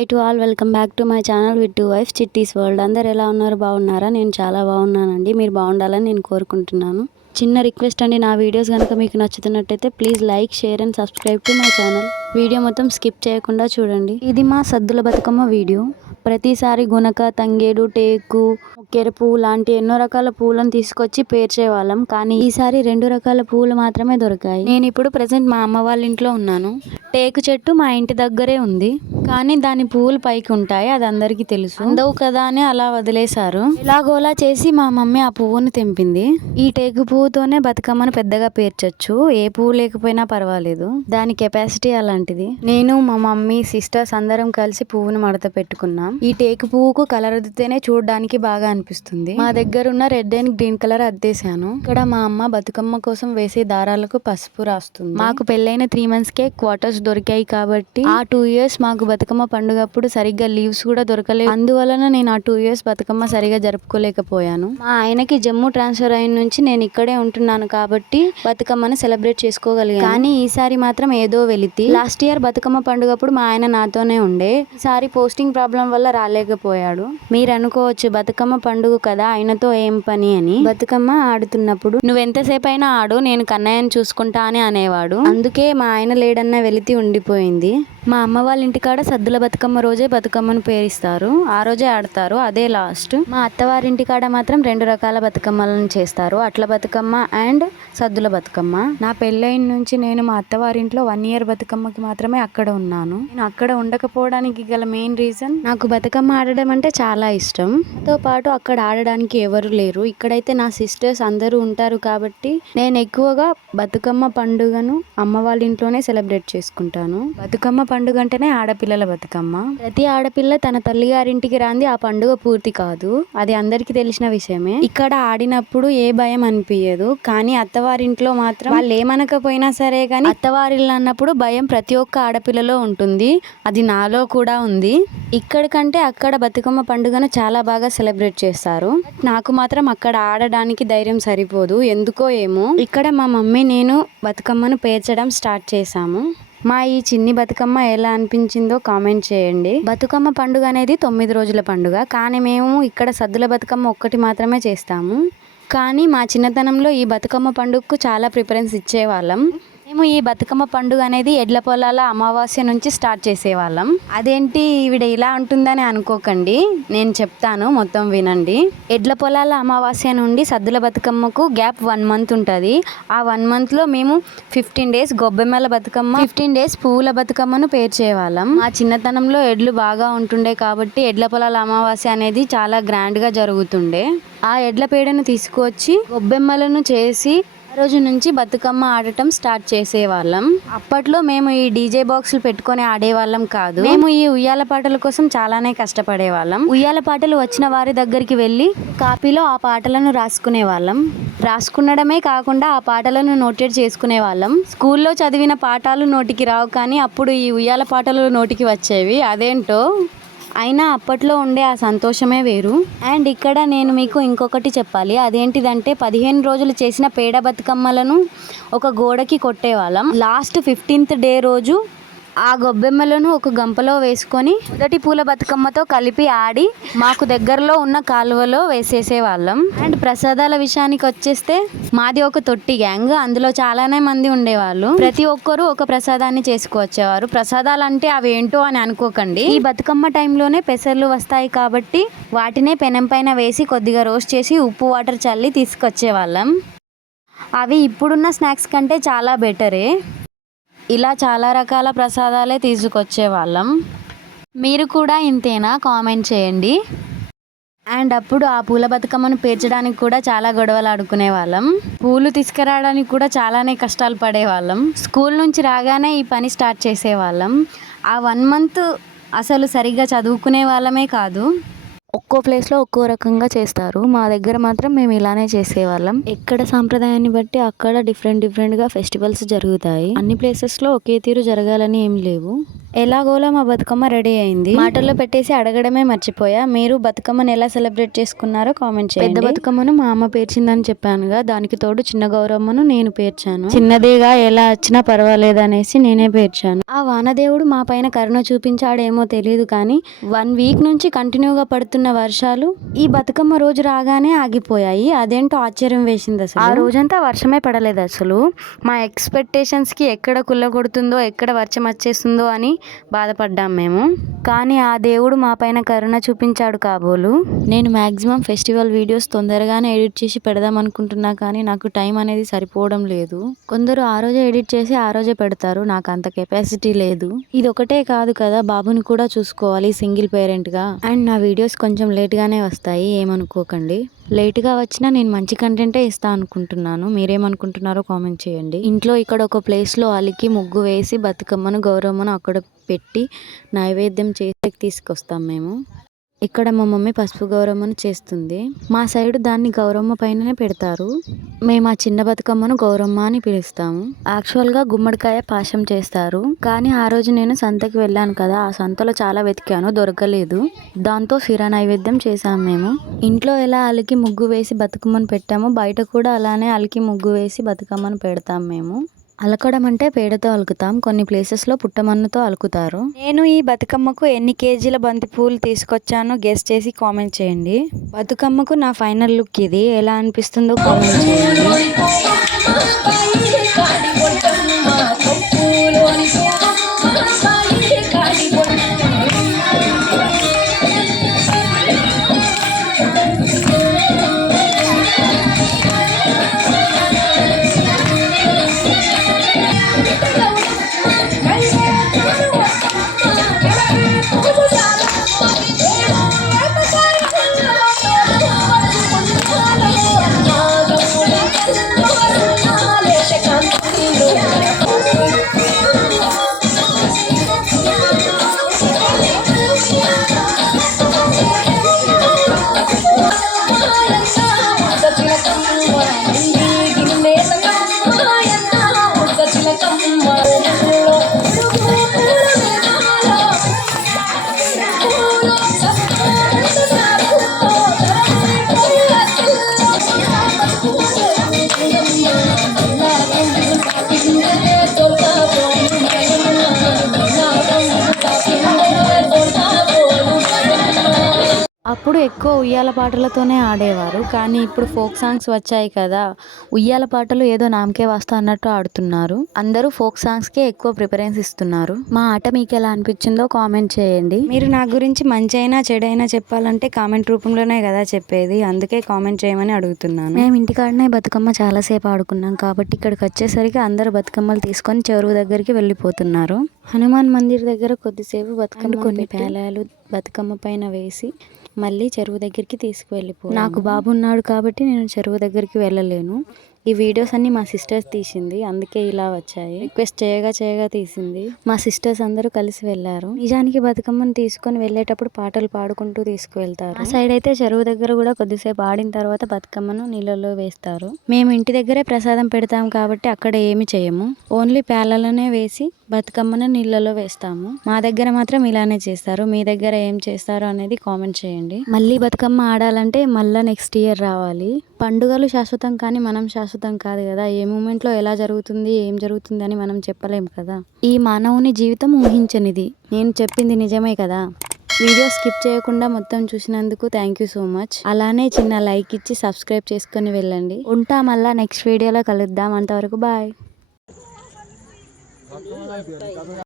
Hi to all, welcome back to my channel with two wife చిట్టీస్ world. అందరు ఎలా ఉన్నారు? బాగున్నారా? నేను చాలా బాగున్నానండి. మీరు బాగుండాలని నేను కోరుకుంటున్నాను. చిన్న రిక్వెస్ట్ అండి, నా వీడియోస్ కనుక మీకు నచ్చుతున్నట్టయితే please like, share and subscribe to my channel. Video మొత్తం స్కిప్ చేయకుండా చూడండి. ఇది మా సద్దుల బతుకమ్మ వీడియో. ప్రతిసారి గునక, తంగేడు, టేకు, ముక్కెర పువ్వు లాంటి ఎన్నో రకాల పువ్వులను తీసుకొచ్చి పేర్చేవాళ్ళం. కానీ ఈసారి 2 రకాల పువ్వులు మాత్రమే దొరికాయి. నేను ఇప్పుడు ప్రెసెంట్ మా అమ్మ వాళ్ళ ఇంట్లో ఉన్నాను. టేకు చెట్టు మా ఇంటి దగ్గరే ఉంది, కానీ దాని పువ్వులు పైకి ఉంటాయి, అది అందరికీ తెలుసు. అందవు కదా అని అలా వదిలేశారు. ఇలాగోలా చేసి మా మమ్మీ ఆ పువ్వును తెంపింది. ఈ టేకు పువ్వుతోనే బతుకమ్మను పెద్దగా పేర్చొచ్చు, ఏ పువ్వు లేకపోయినా పర్వాలేదు. దాని కెపాసిటీ అలాంటిది. నేను, మా మమ్మీ, సిస్టర్స్ అందరం కలిసి పువ్వును మడత పెట్టుకున్నాం. ఈ టేకు పువ్వుకు కలర్ అద్దితేనే చూడడానికి బాగా అనిపిస్తుంది. మా దగ్గర ఉన్న రెడ్ అండ్ గ్రీన్ కలర్ అద్దేశాను. ఇక్కడ మా అమ్మ బతుకమ్మ కోసం వేసే దారాలకు పసుపు రాస్తుంది. మాకు పెళ్ళైన 3 months కే క్వార్టర్స్ దొరికాయి కాబట్టి ఆ 2 years మాకు బతుకమ్మ పండుగప్పుడు సరిగ్గా లీవ్స్ కూడా దొరకలేదు. అందువలన నేను ఆ 2 years బతుకమ్మ సరిగా జరుపుకోలేకపోయాను. మా ఆయనకి జమ్మూ ట్రాన్స్ఫర్ అయిన నుంచి నేను ఇక్కడే ఉంటున్నాను కాబట్టి బతుకమ్మను సెలబ్రేట్ చేసుకోగలిగాను. కానీ ఈసారి మాత్రం ఏదో వెలితి. లాస్ట్ ఇయర్ బతుకమ్మ పండుగప్పుడు మా ఆయన నాతోనే ఉండే. ఈసారి పోస్టింగ్ ప్రాబ్లం వల్ల రాలేకపోయాడు. మీరు అనుకోవచ్చు, బతుకమ్మ పండుగ కదా, ఆయనతో ఏం పని అని. బతుకమ్మ ఆడుతున్నప్పుడు నువ్వెంతసేపు అయినా ఆడు, నేను కన్నయ్యను చూసుకుంటా అని అనేవాడు. అందుకే మా ఆయన లేడన్న వెలితి ఉండిపోయింది. మా అమ్మ వాళ్ళ ఇంటికాడ సద్దుల బతుకమ్మ రోజే బతుకమ్మను పేరిస్తారు, ఆ రోజే ఆడతారు, అదే లాస్ట్. మా అత్తవారింటికాడ మాత్రం 2 రకాల బతుకమ్మలను చేస్తారు, అట్ల బతుకమ్మ అండ్ సద్దుల బతుకమ్మ. నా పెళ్ళైన నుంచి నేను మా అత్తవారింట్లో 1 year బతుకమ్మకి మాత్రమే అక్కడ ఉన్నాను. నేను అక్కడ ఉండకపోవడానికి గల మెయిన్ రీజన్, నాకు బతుకమ్మ ఆడడం అంటే చాలా ఇష్టం. నాతో పాటు అక్కడ ఆడడానికి ఎవరు లేరు. ఇక్కడైతే నా సిస్టర్స్ అందరూ ఉంటారు కాబట్టి నేను ఎక్కువగా బతుకమ్మ పండుగను అమ్మ వాళ్ళ ఇంట్లోనే సెలబ్రేట్ చేసుకుంటాను. బతుకమ్మ పండుగ అంటేనే ఆడపిల్లల బతుకమ్మ. ప్రతి ఆడపిల్ల తన తల్లిగారింటికి రాంది ఆ పండుగ పూర్తి కాదు, అది అందరికీ తెలిసిన విషయమే. ఇక్కడ ఆడినప్పుడు ఏ భయం అనిపించదు, కానీ అత్తవారింట్లో మాత్రం వాళ్ళు ఏమనకపోయినా సరే కానీ అత్తవారిల్లు అన్నప్పుడు భయం ప్రతి ఒక్క ఆడపిల్లలో ఉంటుంది. అది నాలో కూడా ఉంది. ఇక్కడికంటే అక్కడ బతుకమ్మ పండుగను చాలా బాగా సెలబ్రేట్ చేస్తారు. నాకు మాత్రం అక్కడ ఆడడానికి ధైర్యం సరిపోదు, ఎందుకో ఏమో. ఇక్కడ మా మమ్మీ నేను బతుకమ్మను పేర్చడం స్టార్ట్ చేశాము. మా ఈ చిన్ని బతుకమ్మ ఎలా అనిపించిందో కామెంట్ చేయండి. బతుకమ్మ పండుగ అనేది 9 రోజుల పండుగ, కానీ మేము ఇక్కడ సద్దుల బతుకమ్మ ఒక్కటి మాత్రమే చేస్తాము. కానీ మా చిన్నతనంలో ఈ బతుకమ్మ పండుగకు చాలా ప్రిఫరెన్స్ ఇచ్చేవాళ్ళం. మేము ఈ బతుకమ్మ పండుగ అనేది ఎడ్ల పొలాల అమావాస్య నుంచి స్టార్ట్ చేసేవాళ్ళం. అదేంటి ఈవిడ ఇలా ఉంటుందని అనుకోకండి, నేను చెప్తాను, మొత్తం వినండి. ఎడ్ల పొలాల అమావాస్య నుండి సద్దుల బతుకమ్మకు గ్యాప్ 1 month ఉంటుంది. ఆ 1 monthలో మేము 15 days గొబ్బెమ్మల బతుకమ్మ, 15 days పువ్వుల బతుకమ్మను పేర్చేవాళ్ళం. మా చిన్నతనంలో ఎడ్లు బాగా ఉంటుండే కాబట్టి ఎడ్ల పొలాల అమావాస్య అనేది చాలా గ్రాండ్గా జరుగుతుండే. ఆ ఎడ్ల పేడను తీసుకొచ్చి గొబ్బెమ్మలను చేసి ఆ రోజు నుంచి బతుకమ్మ ఆడటం స్టార్ట్ చేసేవాళ్ళం. అప్పట్లో మేము ఈ డీజే బాక్సులు పెట్టుకొని ఆడేవాళ్ళం కాదు. మేము ఈ ఉయ్యాల పాటల కోసం చాలానే కష్టపడేవాళ్ళం. ఉయ్యాల పాటలు వచ్చిన వారి దగ్గరికి వెళ్ళి కాపీలో ఆ పాటలను రాసుకునడమే కాకుండా ఆ పాటలను నోటెడ్ చేసుకునే వాళ్ళం. స్కూల్లో చదివిన పాఠాలు నోటికి రావు, కానీ అప్పుడు ఈ ఉయ్యాల పాటలు నోటికి వచ్చేవి. అదేంటో అయినా అప్పట్లో ఉండే ఆ సంతోషమే వేరు. అండ్ ఇక్కడ నేను మీకు ఇంకొకటి చెప్పాలి. అదేంటిదంటే 15 రోజులు చేసిన పేడ బతుకమ్మలను ఒక గోడకి కొట్టేవాళ్ళం. లాస్ట్ 15th day రోజు ఆ గొబ్బెమ్మలను ఒక గంపలో వేసుకొని మొదటి పూల బతుకమ్మతో కలిపి ఆడి మాకు దగ్గరలో ఉన్న కాలువలో వేసేసేవాళ్ళం. అండ్ ప్రసాదాల విషయానికి వచ్చేస్తే మాది ఒక తొట్టి గ్యాంగ్, అందులో చాలానే మంది ఉండేవాళ్ళు. ప్రతి ఒక్కరూ ఒక ప్రసాదాన్ని చేసుకువచ్చేవారు. ప్రసాదాలు అంటే అవి ఏంటో అని అనుకోకండి. ఈ బతుకమ్మ టైంలోనే పెసర్లు వస్తాయి కాబట్టి వాటినే పెనం పైన వేసి కొద్దిగా రోస్ట్ చేసి ఉప్పు వాటర్ చల్లి తీసుకొచ్చేవాళ్ళం. అవి ఇప్పుడున్న స్నాక్స్ కంటే చాలా బెటరే. ఇలా చాలా రకాల ప్రసాదాలే తీసుకొచ్చే వాళ్ళం. మీరు కూడా ఇంతేనా? కామెంట్ చేయండి. అండ్ అప్పుడు ఆ పూల బతుకమ్మను పేర్చడానికి కూడా చాలా గొడవలు ఆడుకునే వాళ్ళం. పూలు తీసుకురావడానికి కూడా చాలానే కష్టాలు పడేవాళ్ళం. స్కూల్ నుంచి రాగానే ఈ పని స్టార్ట్ చేసేవాళ్ళం. ఆ 1 month అసలు సరిగ్గా చదువుకునే వాళ్ళమే కాదు. ఒక్కో ప్లేస్లో ఒక్కో రకంగా చేస్తారు. మా దగ్గర మాత్రం మేము ఇలానే చేసేవాళ్ళం. ఎక్కడ సాంప్రదాయాన్ని బట్టి అక్కడ డిఫరెంట్గా ఫెస్టివల్స్ జరుగుతాయి. అన్ని ప్లేసెస్లో ఒకే తీరు జరగాలని ఏం లేవు. ఎలాగోలా మా బతుకమ్మ రెడీ అయింది. మాటల్లో పెట్టేసి అడగడమే మర్చిపోయా. మీరు బతుకమ్మను ఎలా సెలబ్రేట్ చేసుకున్నారో కామెంట్ చేయండి. పెద్ద బతుకమ్మను మా అమ్మ పేర్చిందని చెప్పానుగా, దానికి తోడు చిన్న గౌరమ్మను నేను పేర్చాను. చిన్నదేగా ఎలా వచ్చినా పర్వాలేదు అనేసి నేనే పేర్చాను. ఆ వానదేవుడు మా పైన కరుణ చూపించాడేమో తెలియదు కానీ 1 వీక్ నుంచి కంటిన్యూగా పడుతున్న వర్షాలు ఈ బతుకమ్మ రోజు రాగానే ఆగిపోయాయి. అదేంటో ఆశ్చర్యం వేసింది. అసలు ఆ రోజంతా వర్షమే పడలేదు. అసలు మా ఎక్స్పెక్టేషన్స్ కి ఎక్కడ కుల్లగొడుతుందో ఎక్కడ వర్షం వచ్చేస్తుందో అని బాధపడ్డాం మేము. కానీ ఆ దేవుడు మా పైన కరుణ చూపించాడు కాబోలు. నేను మ్యాక్సిమం ఫెస్టివల్ వీడియోస్ తొందరగానే ఎడిట్ చేసి పెడదాం అనుకుంటున్నా కానీ నాకు టైం అనేది సరిపోవడం లేదు. కొందరు ఆ రోజే ఎడిట్ చేసి ఆ రోజే పెడతారు, నాకు అంత కెపాసిటీ లేదు. ఇది ఒకటే కాదు కదా, బాబుని కూడా చూసుకోవాలి సింగిల్ పేరెంట్ గా. అండ్ నా వీడియోస్ కొంచెం లేట్ గానే వస్తాయి, ఏమనుకోకండి. లేట్గా వచ్చినా నేను మంచి కంటెంటే ఇస్తా అనుకుంటున్నాను. మీరేమనుకుంటున్నారో కామెంట్ చేయండి. ఇంట్లో ఇక్కడ ఒక ప్లేస్లో అలికి ముగ్గు వేసి బతుకమ్మను గౌరమ్మను అక్కడ పెట్టి నైవేద్యం చేసి తీసుకొస్తాం మేము. ఇక్కడ మా మమ్మీ పసుపు గౌరమ్మను చేస్తుంది. మా సైడు దాన్ని గౌరమ్మ పైననే పెడతారు. మేము ఆ చిన్న బతుకమ్మను గౌరమ్మ అని పిలుస్తాము. యాక్చువల్గా గుమ్మడికాయ పాశం చేస్తారు, కానీ ఆ రోజు నేను సంతకి వెళ్ళాను కదా, ఆ సంతలో చాలా వెతికాను, దొరకలేదు. దాంతో సిరా నైవేద్యం చేసాము మేము. ఇంట్లో ఎలా అలికి ముగ్గు వేసి బతుకమ్మను పెట్టామో బయట కూడా అలానే అలికి ముగ్గు వేసి బతుకమ్మను పెడతాం మేము. అలకడం అంటే పేడతో అలుకుతాం, కొన్ని ప్లేసెస్లో పుట్టమన్నుతో అలుకుతారు. నేను ఈ బతుకమ్మకు ఎన్ని కేజీల బంతి పూలు తీసుకొచ్చానో గెస్ చేసి కామెంట్ చేయండి. బతుకమ్మకు నా ఫైనల్ లుక్ ఇది, ఎలా అనిపిస్తుందో కామెంట్ చేయండి. అప్పుడు ఎక్కువ ఉయ్యాల పాటలతోనే ఆడేవారు, కానీ ఇప్పుడు ఫోక్ సాంగ్స్ వచ్చాయి కదా, ఉయ్యాల పాటలు ఏదో నామకే వాస్తా అన్నట్టు ఆడుతున్నారు. అందరూ ఫోక్ సాంగ్స్కే ఎక్కువ ప్రిఫరెన్స్ ఇస్తున్నారు. మా ఆట మీకు ఎలా అనిపించిందో కామెంట్ చేయండి. మీరు నా గురించి మంచి అయినా చెడైనా చెప్పాలంటే కామెంట్ రూపంలోనే కదా చెప్పేది, అందుకే కామెంట్ చేయమని అడుగుతున్నాను. మేము ఇంటికాడనే బతుకమ్మ చాలాసేపు ఆడుకున్నాం కాబట్టి ఇక్కడికి వచ్చేసరికి అందరు బతుకమ్మలు తీసుకొని చెరువు దగ్గరికి వెళ్ళిపోతున్నారు. హనుమాన్ మందిర్ దగ్గర కొద్దిసేపు బతుకమ్మ కొన్ని పేలాలు బతుకమ్మ పైన వేసి మళ్ళీ చెరువు దగ్గరికి తీసుకువెళ్ళిపో. నాకు బాబు ఉన్నాడు కాబట్టి నేను చెరువు దగ్గరికి వెళ్ళలేను. ఈ వీడియోస్ అన్ని మా సిస్టర్స్ తీసింది, అందుకే ఇలా వచ్చాయి. రిక్వెస్ట్ చేయగా తీసింది. మా సిస్టర్స్ అందరూ కలిసి వెళ్ళారు. నిజానికి బతుకమ్మని తీసుకొని వెళ్ళేటప్పుడు పాటలు పాడుకుంటూ తీసుకువెళ్తారు. ఆ సైడ్ అయితే చెరువు దగ్గర కూడా కొద్దిసేపు ఆడిన తర్వాత బతుకమ్మను నీళ్ళలో వేస్తారు. మేము ఇంటి దగ్గరే ప్రసాదం పెడతాం కాబట్టి అక్కడ ఏమి చేయము, ఓన్లీ పేలలోనే వేసి బతుకమ్మను నీళ్ళలో వేస్తాము. మా దగ్గర మాత్రం ఇలానే చేస్తారు. మీ దగ్గర ఏం చేస్తారు అనేది కామెంట్ చేయండి. మళ్ళీ బతుకమ్మ ఆడాలంటే మళ్ళీ నెక్స్ట్ ఇయర్ రావాలి. పండుగలు శాశ్వతం కానీ మనం శాశ్వతం కాదు కదా, ఏ మూమెంట్లో ఎలా జరుగుతుంది ఏం జరుగుతుంది అని మనం చెప్పలేం కదా. ఈ మానవుని జీవితం ఊహించనిది, నేను చెప్పింది నిజమే కదా. వీడియో స్కిప్ చేయకుండా మొత్తం చూసినందుకు థ్యాంక్ యూ సో మచ్. అలానే చిన్న లైక్ ఇచ్చి సబ్స్క్రైబ్ చేసుకొని వెళ్ళండి. ఉంటా, మళ్ళీ నెక్స్ట్ వీడియోలో కలుద్దాం. అంతవరకు బాయ్.